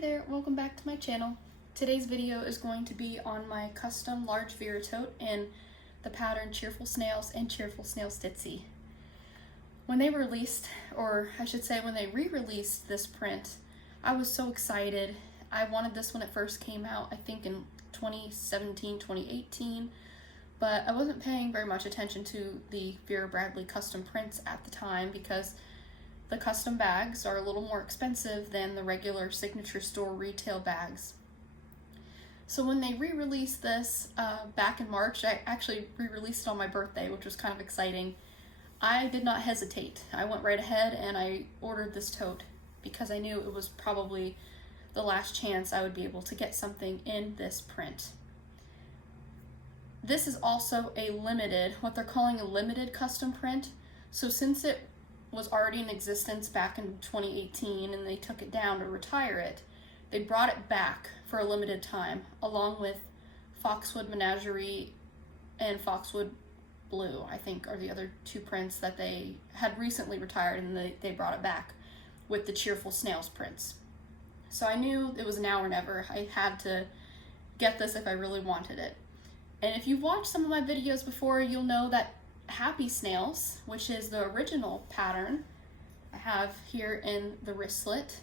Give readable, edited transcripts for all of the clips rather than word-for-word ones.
there, welcome back to my channel. Today's video is going to be on my custom large Vera Tote in the pattern Cheerful Snails and Cheerful Snails Ditsy. When they released, or I should say when they re-released this print, I was so excited. I wanted this when it first came out, I think in 2017, 2018, but I wasn't paying very much attention to the Vera Bradley custom prints at the time because the custom bags are a little more expensive than the regular signature store retail bags. So when they re-released this back in March, I actually re-released it on my birthday, which was kind of exciting. I did not hesitate. I went right ahead and I ordered this tote because I knew it was probably the last chance I would be able to get something in this print. This is also a limited, what they're calling a limited custom print. So since it was already in existence back in 2018 and they took it down to retire it, they brought it back for a limited time along with Foxwood Menagerie and Foxwood Blue, I think, are the other two prints that they had recently retired, and they brought it back with the Cheerful Snails prints. So I knew it was now or never. I had to get this if I really wanted it. And if you've watched some of my videos before, you'll know that Happy Snails, which is the original pattern I have here in the wristlet,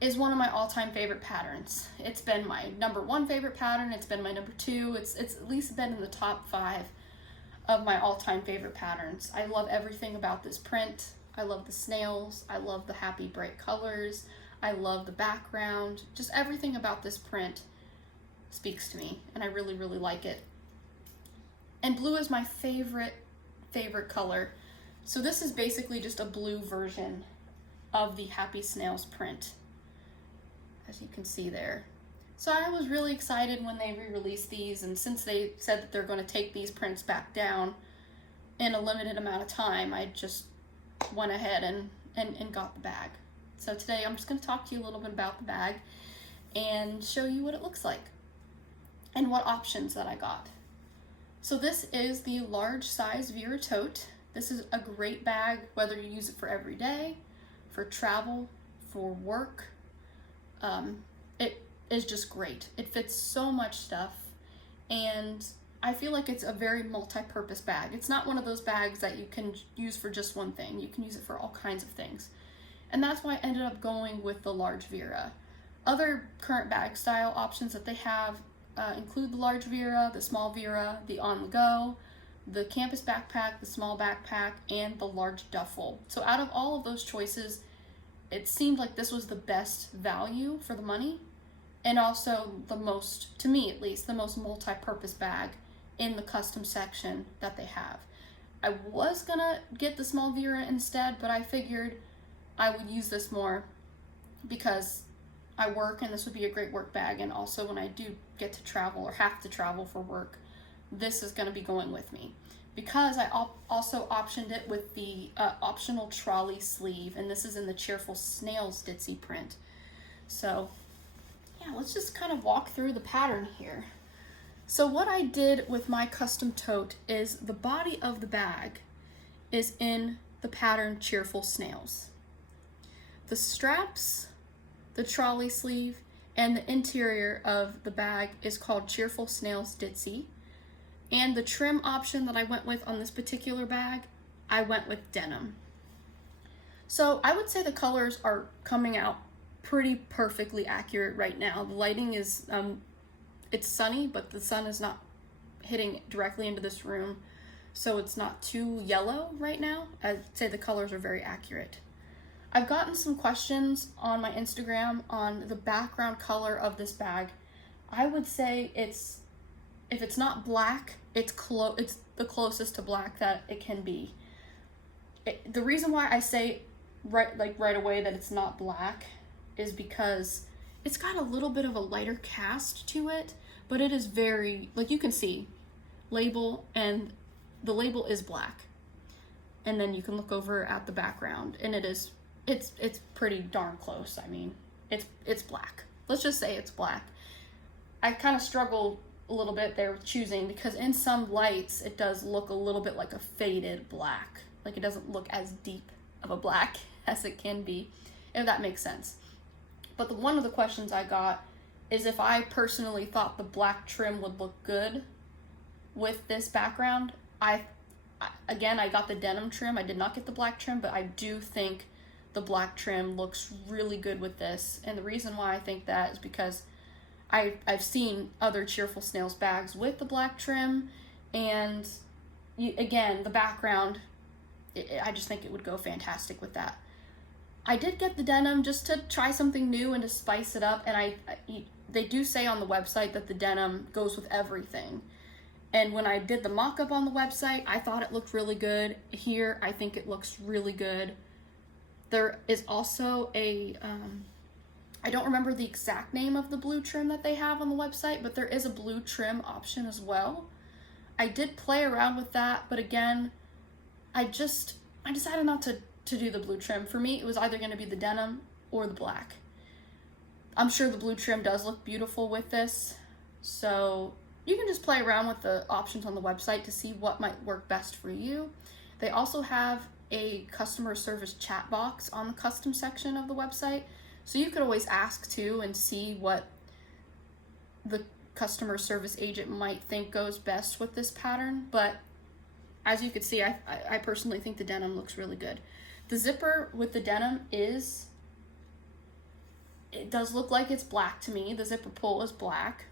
is one of my all-time favorite patterns. It's been my #1 favorite pattern, it's been my #2, it's at least been in the top 5 of my all-time favorite patterns. I love everything about this print. I love the snails, I love the happy bright colors, I love the background, just everything about this print speaks to me, and I really, really like it. And blue is my favorite color. So this is basically just a blue version of the Happy Snails print, as you can see there. So I was really excited when they re-released these, and since they said that they're going to take these prints back down in a limited amount of time, I just went ahead and got the bag. So today I'm just going to talk to you a little bit about the bag and show you what it looks like and what options that I got. So this is the large size Vera Tote. This is a great bag, whether you use it for every day, for travel, for work. It is just great. It fits so much stuff, and I feel like it's a very multi-purpose bag. It's not one of those bags that you can use for just one thing. You can use it for all kinds of things. And that's why I ended up going with the large Vera. Other current bag style options that they have include the large Vera, the small Vera, the on-the-go, the campus backpack, the small backpack, and the large duffel. So out of all of those choices, it seemed like this was the best value for the money, and also the most, to me at least, the most multi-purpose bag in the custom section that they have. I was gonna get the small Vera instead, but I figured I would use this more because I work and this would be a great work bag, and also when I do get to travel or have to travel for work, this is going to be going with me. Because I also optioned it with the optional trolley sleeve, and this is in the Cheerful Snails Ditsy print. So yeah, let's just kind of walk through the pattern here. So what I did with my custom tote is the body of the bag is in the pattern Cheerful Snails. The straps, the trolley sleeve, and the interior of the bag is called Cheerful Snails Ditsy. And the trim option that I went with on this particular bag, I went with denim. So I would say the colors are coming out pretty perfectly accurate right now. The lighting is, it's sunny, but the sun is not hitting directly into this room, so it's not too yellow right now. I'd say the colors are very accurate. I've gotten some questions on my Instagram on the background color of this bag. I would say if it's not black, it's the closest to black that it can be. The reason why I say right away that it's not black is because it's got a little bit of a lighter cast to it, but it is very, like you can see, label, and the label is black. And then you can look over at the background, and it's pretty darn close. I mean, it's black. Let's just say it's black. I kind of struggled a little bit there with choosing because in some lights it does look a little bit like a faded black. Like it doesn't look as deep of a black as it can be, if that makes sense. But one of the questions I got is if I personally thought the black trim would look good with this background. Again, I got the denim trim. I did not get the black trim, but I do think the black trim looks really good with this. And the reason why I think that is because I've seen other Cheerful Snails bags with the black trim, and again, the background, I just think it would go fantastic with that. I did get the denim just to try something new and to spice it up, and they do say on the website that the denim goes with everything. And when I did the mock-up on the website, I thought it looked really good. Here, I think it looks really good. There is also a, I don't remember the exact name of the blue trim that they have on the website, but there is a blue trim option as well. I did play around with that, but again, I decided not to do the blue trim. For me, it was either going to be the denim or the black. I'm sure the blue trim does look beautiful with this, so you can just play around with the options on the website to see what might work best for you. They also have a customer service chat box on the custom section of the website, so you could always ask too and see what the customer service agent might think goes best with this pattern. But as you can see, I personally think the denim looks really good. The zipper with the denim it does look like it's black to me. The zipper pull is black.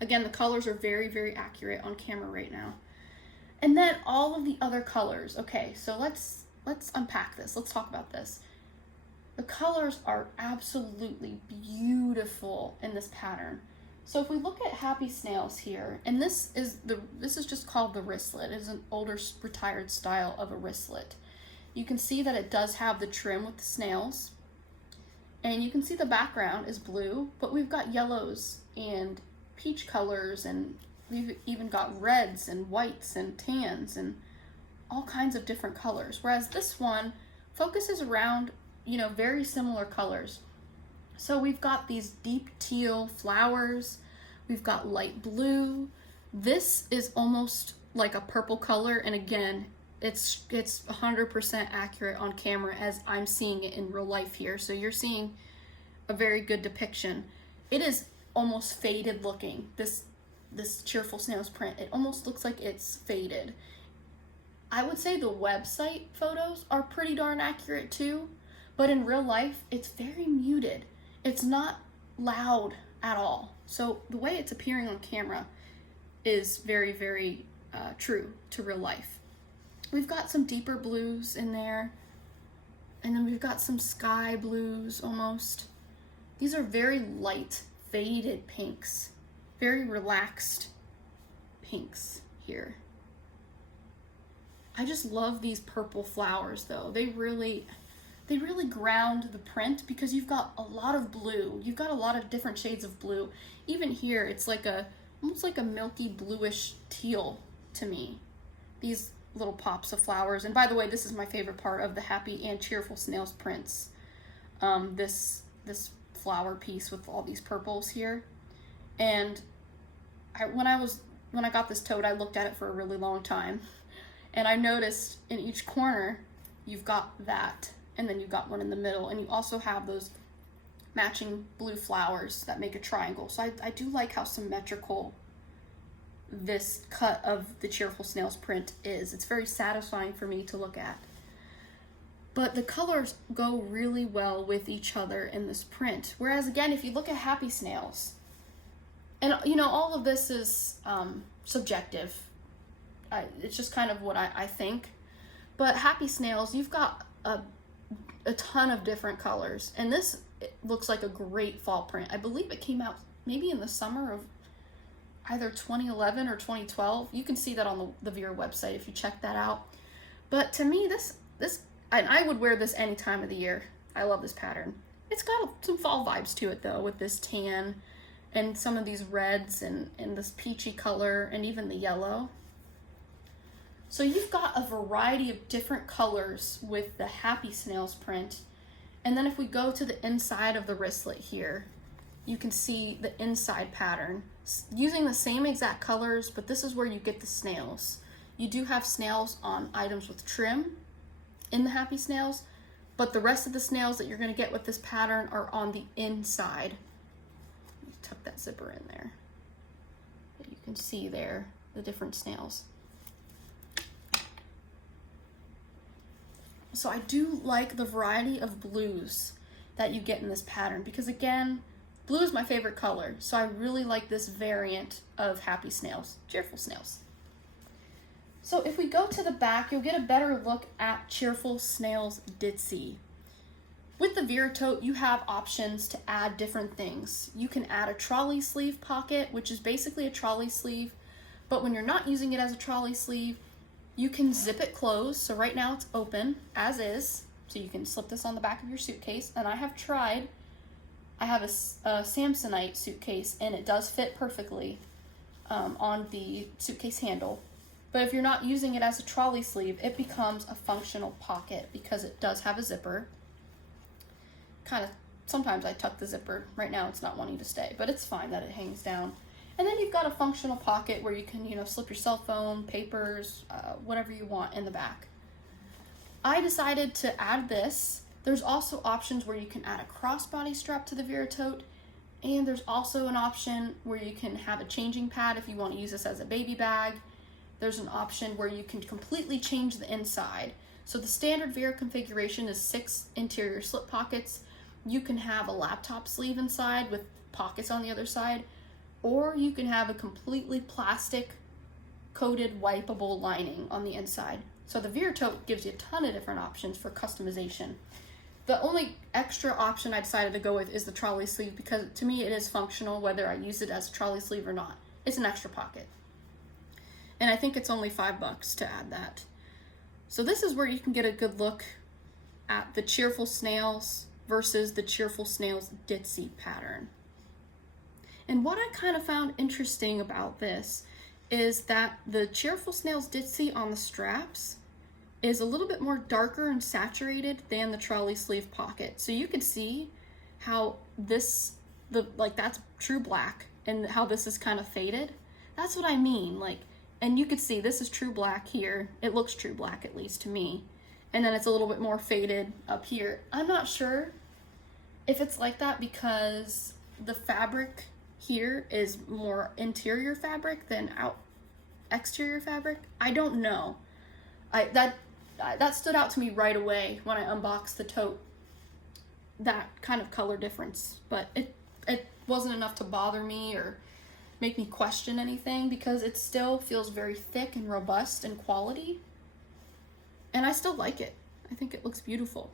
Again, the colors are very, very accurate on camera right now. And then all of the other colors. Okay, so let's unpack this. Let's talk about this. The colors are absolutely beautiful in this pattern. So if we look at Happy Snails here, and this is just called the wristlet. It is an older retired style of a wristlet. You can see that it does have the trim with the snails. And you can see the background is blue, but we've got yellows and peach colors, and we've even got reds and whites and tans and all kinds of different colors. Whereas this one focuses around, very similar colors. So we've got these deep teal flowers, we've got light blue. This is almost like a purple color, and again, it's 100% accurate on camera as I'm seeing it in real life here. So you're seeing a very good depiction. It is almost faded looking, this Cheerful Snails print. It almost looks like it's faded. I would say the website photos are pretty darn accurate too, but in real life, it's very muted. It's not loud at all. So the way it's appearing on camera is very, very true to real life. We've got some deeper blues in there, and then we've got some sky blues almost. These are very light, faded pinks, very relaxed pinks here. I just love these purple flowers though. They really ground the print because you've got a lot of blue. You've got a lot of different shades of blue. Even here, it's like almost like a milky bluish teal to me. These little pops of flowers. And by the way, this is my favorite part of the Happy and Cheerful Snails prints. This flower piece with all these purples here. And when I got this tote, I looked at it for a really long time. And I noticed in each corner, you've got that. And then you've got one in the middle. And you also have those matching blue flowers that make a triangle. So I do like how symmetrical this cut of the Cheerful Snails print is. It's very satisfying for me to look at. But the colors go really well with each other in this print. Whereas again, if you look at Happy Snails, and all of this is subjective. It's just kind of what I think. But Happy Snails, you've got a ton of different colors. And this looks like a great fall print. I believe it came out maybe in the summer of either 2011 or 2012. You can see that on the Vera website if you check that out. But to me, this and I would wear this any time of the year. I love this pattern. It's got some fall vibes to it though, with this tan and some of these reds and this peachy color and even the yellow. So you've got a variety of different colors with the Happy Snails print. And then if we go to the inside of the wristlet here, you can see the inside pattern using the same exact colors, but this is where you get the snails. You do have snails on items with trim in the Happy Snails, but the rest of the snails that you're going to get with this pattern are on the inside. Tuck that zipper in there. You can see there the different snails. So I do like the variety of blues that you get in this pattern because, again, blue is my favorite color, so I really like this variant of Happy Snails, Cheerful Snails. So if we go to the back, you'll get a better look at Cheerful Snails Ditsy. With the Vera Tote, you have options to add different things. You can add a trolley sleeve pocket, which is basically a trolley sleeve, but when you're not using it as a trolley sleeve, you can zip it closed. So right now it's open as is, so you can slip this on the back of your suitcase. And I have tried, I have a Samsonite suitcase and it does fit perfectly on the suitcase handle. But if you're not using it as a trolley sleeve, it becomes a functional pocket because it does have a zipper. Sometimes I tuck the zipper. Right now it's not wanting to stay, but it's fine that it hangs down. And then you've got a functional pocket where you can, slip your cell phone, papers, whatever you want in the back. I decided to add this. There's also options where you can add a crossbody strap to the Vera Tote, and there's also an option where you can have a changing pad if you want to use this as a baby bag. There's an option where you can completely change the inside. So the standard Vera configuration is 6 interior slip pockets. You can have a laptop sleeve inside with pockets on the other side, or you can have a completely plastic coated wipeable lining on the inside. So the Vera Tote gives you a ton of different options for customization. The only extra option I decided to go with is the trolley sleeve because to me it is functional whether I use it as a trolley sleeve or not. It's an extra pocket. And I think it's only $5 to add that. So this is where you can get a good look at the Cheerful Snails versus the Cheerful Snails Ditsy pattern. And what I kind of found interesting about this is that the Cheerful Snails Ditsy on the straps is a little bit more darker and saturated than the trolley sleeve pocket. So you can see how that's true black and how this is kind of faded. That's what I mean. And you can see this is true black here. It looks true black, at least to me. And then it's a little bit more faded up here. I'm not sure if it's like that because the fabric here is more interior fabric than exterior fabric. I don't know. That stood out to me right away when I unboxed the tote. That kind of color difference, but it wasn't enough to bother me or make me question anything because it still feels very thick and robust in quality. And I still like it. I think it looks beautiful.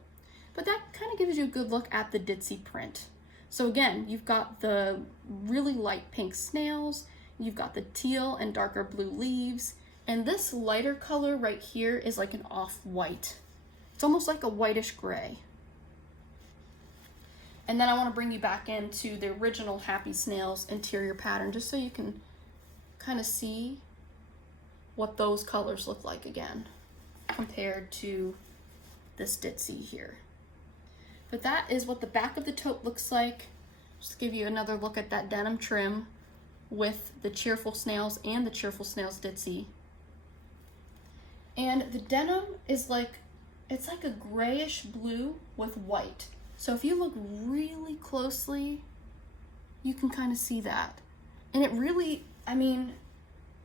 But that kind of gives you a good look at the Ditsy print. So again, you've got the really light pink snails, you've got the teal and darker blue leaves, and this lighter color right here is like an off-white. It's almost like a whitish gray. And then I want to bring you back into the original Happy Snails interior pattern just so you can kind of see what those colors look like again compared to this Ditsy here. But that is what the back of the tote looks like. Just to give you another look at that denim trim with the Cheerful Snails and the Cheerful Snails Ditsy. And the denim is it's like a grayish blue with white. So if you look really closely, you can kind of see that. And it really,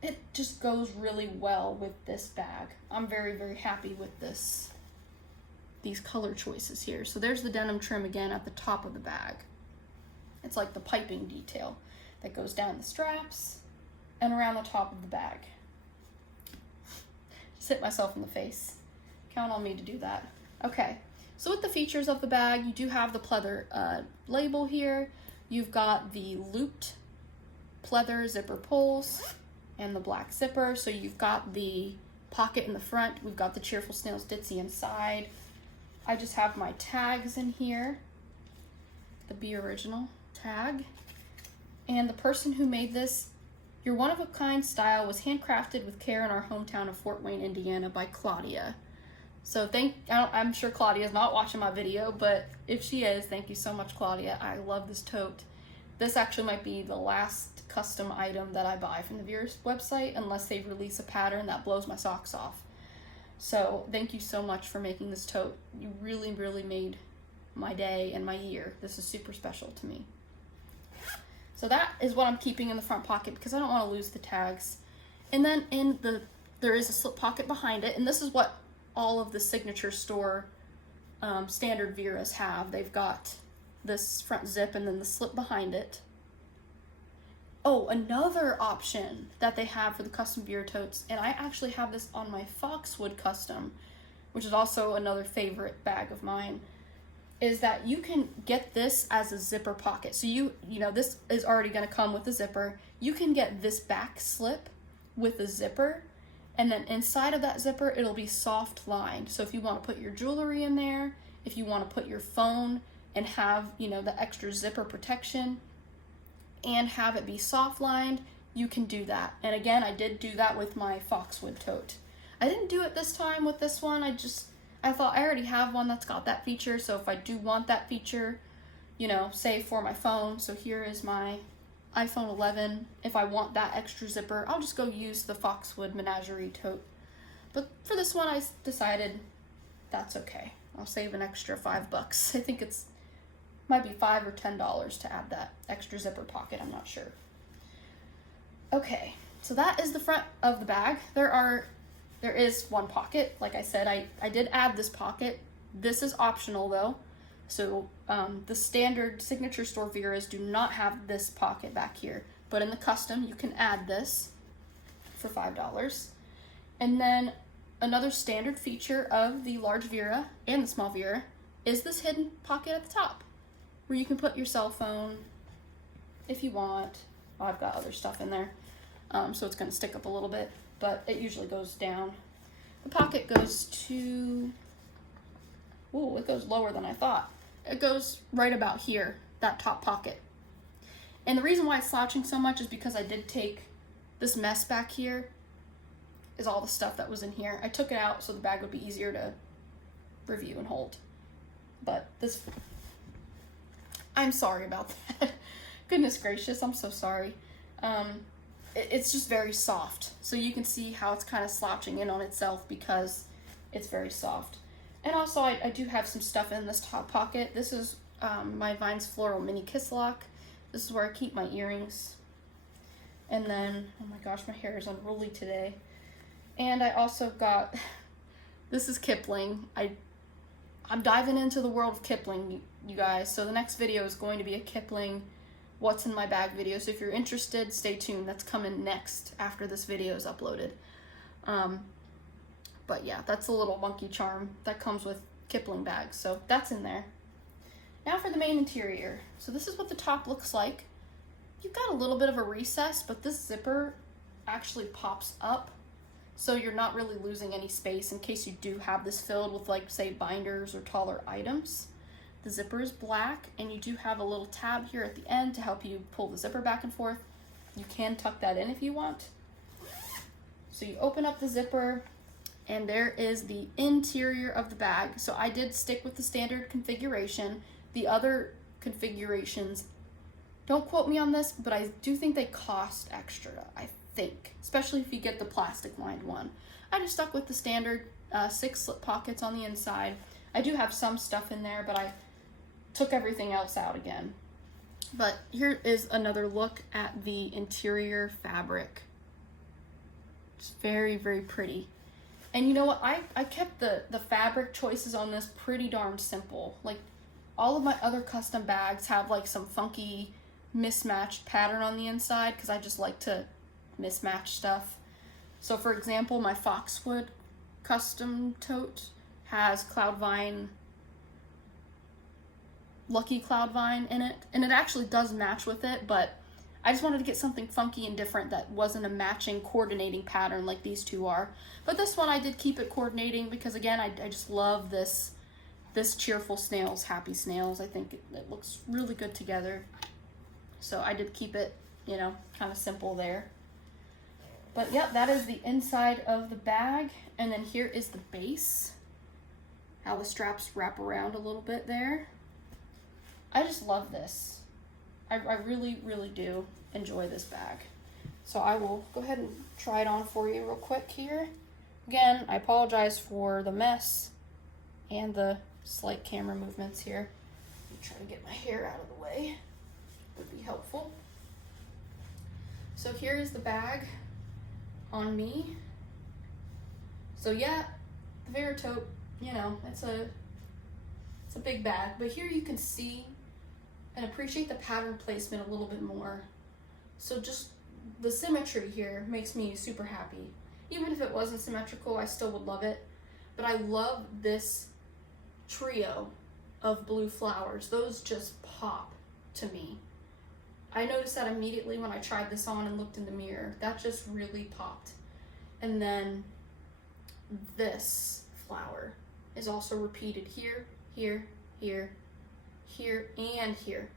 it just goes really well with this bag. I'm very, very happy with these color choices here. So there's the denim trim again at the top of the bag. It's like the piping detail that goes down the straps and around the top of the bag. Just hit myself in the face. Count on me to do that. Okay, so with the features of the bag, you do have the pleather label here. You've got the looped pleather zipper pulls and the black zipper. So you've got the pocket in the front. We've got the Cheerful Snails Ditsy inside. I just have my tags in here, the Be Original tag. And the person who made this, your one-of-a-kind style was handcrafted with care in our hometown of Fort Wayne, Indiana by Claudia. So I'm sure Claudia's not watching my video, but if she is, thank you so much, Claudia. I love this tote. This actually might be the last custom item that I buy from the Vera's website unless they release a pattern that blows my socks off. So thank you so much for making this tote. You really, really made my day and my year. This is super special to me. So that is what I'm keeping in the front pocket because I don't want to lose the tags. And then there is a slip pocket behind it, and this is what all of the signature store standard Veras have. They've got this front zip and then the slip behind it. Oh, another option that they have for the custom Vera totes, and I actually have this on my Foxwood custom, which is also another favorite bag of mine, is that you can get this as a zipper pocket. So you know, this is already going to come with a zipper. You can get this back slip with a zipper, and then inside of that zipper, it'll be soft lined. So if you want to put your jewelry in there, if you want to put your phone and have, you know, the extra zipper protection and have it be soft lined, you can do that. And again, I did do that with my Foxwood tote. I didn't do it this time with this one. I thought I already have one that's got that feature. So if I do want that feature, you know, say for my phone, so here is my iPhone 11. If I want that extra zipper, I'll just go use the Foxwood Menagerie tote. But for this one, I decided that's okay. I'll save an extra $5. I think might be $5 or $10 to add that extra zipper pocket. I'm not sure. Okay, so that is the front of the bag. There is one pocket. Like I said, I did add this pocket. This is optional though. So the standard signature store Veras do not have this pocket back here, but in the custom you can add this for $5. And then another standard feature of the large Vera and the small Vera is this hidden pocket at the top where you can put your cell phone if you want. Oh, I've got other stuff in there, so it's going to stick up a little bit, but it usually goes down. The pocket goes to, ooh, it goes lower than I thought. It goes right about here, that top pocket. And the reason why it's slouching so much is because I did take this mess back here, is all the stuff that was in here. I took it out so the bag would be easier to review and hold. But this, I'm sorry about that. Goodness gracious, I'm so sorry. It's just very soft. So you can see how it's kind of slouching in on itself because it's very soft. And also I do have some stuff in this top pocket. This is my Vines Floral Mini Kiss Lock. This is where I keep my earrings. And then, oh my gosh, my hair is unruly today. And I also got, this is Kipling. I'm diving into the world of Kipling, you guys. So the next video is going to be a Kipling what's in my bag video. So if you're interested, stay tuned. That's coming next after this video is uploaded. But yeah, that's a little monkey charm that comes with Kipling bags. So that's in there. Now for the main interior. So this is what the top looks like. You've got a little bit of a recess, but this zipper actually pops up. So you're not really losing any space in case you do have this filled with, like, say, binders or taller items. The zipper is black, and you do have a little tab here at the end to help you pull the zipper back and forth. You can tuck that in if you want. So you open up the zipper, and there is the interior of the bag. So I did stick with the standard configuration. The other configurations, don't quote me on this, but I do think they cost extra, I think, especially if you get the plastic lined one. I just stuck with the standard 6 slip pockets on the inside. I do have some stuff in there, but I took everything else out again. But here is another look at the interior fabric. It's very, very pretty. And you know what? I kept the fabric choices on this pretty darn simple. Like, all of my other custom bags have like some funky mismatched pattern on the inside because I just like to mismatch stuff. So for example, my Foxwood custom tote has Cloudvine, Lucky Cloudvine in it, and it actually does match with it, but I just wanted to get something funky and different that wasn't a matching coordinating pattern like these two are. But this one I did keep it coordinating because, again, I just love this Cheerful Snails, Happy Snails. I think it looks really good together. So I did keep it, you know, kind of simple there. But yeah, that is the inside of the bag. And then here is the base. How the straps wrap around a little bit there. I just love this. I really, really do enjoy this bag. So I will go ahead and try it on for you real quick here. Again, I apologize for the mess and the slight camera movements here. I'm trying to get my hair out of the way. Would be helpful. So here is the bag on me. So yeah, the Vera Tote, you know, it's a big bag, but here you can see and appreciate the pattern placement a little bit more. So just the symmetry here makes me super happy. Even if it wasn't symmetrical, I still would love it. But I love this trio of blue flowers. Those just pop to me. I noticed that immediately when I tried this on and looked in the mirror. That just really popped. And then this flower is also repeated here, here, here, here, and here.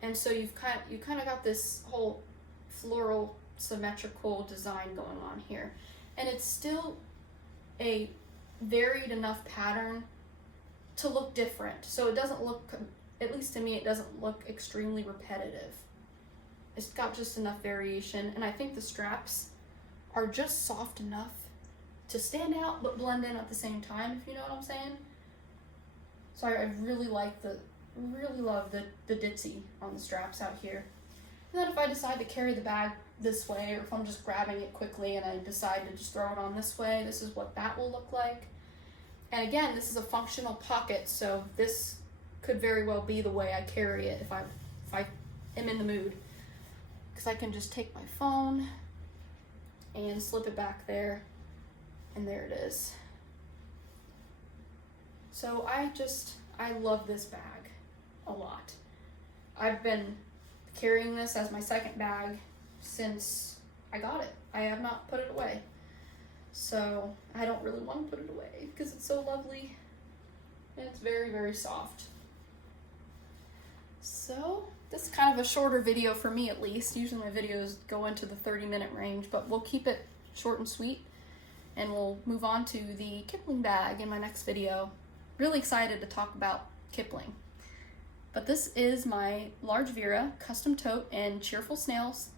And so you kind of got this whole floral symmetrical design going on here. And it's still a varied enough pattern to look different. So it doesn't look, at least to me, it doesn't look extremely repetitive. It's got just enough variation. And I think the straps are just soft enough to stand out but blend in at the same time, if you know what I'm saying. So I really love the ditzy on the straps out here. And then if I decide to carry the bag this way, or if I'm just grabbing it quickly and I decide to just throw it on this way, this is what that will look like. And again, this is a functional pocket, so this could very well be the way I carry it if I am in the mood. Because I can just take my phone and slip it back there, and there it is. So I love this bag a lot. I've been carrying this as my second bag since I got it. I have not put it away. So I don't really want to put it away because it's so lovely and it's very, very soft. So this is kind of a shorter video for me, at least. Usually my videos go into the 30-minute range, but we'll keep it short and sweet, and we'll move on to the Kipling bag in my next video. Really excited to talk about Kipling. But this is my large Vera custom tote in Cheerful Snails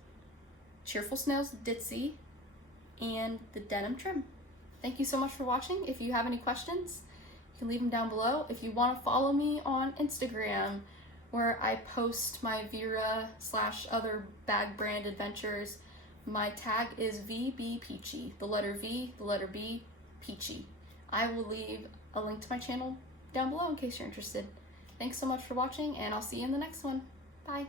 Ditsy, and the Denim Trim. Thank you so much for watching. If you have any questions, you can leave them down below. If you want to follow me on Instagram, where I post my Vera / other bag brand adventures, my tag is VB Peachy. The letter V, the letter B, Peachy. I will leave a link to my channel down below in case you're interested. Thanks so much for watching, and I'll see you in the next one. Bye.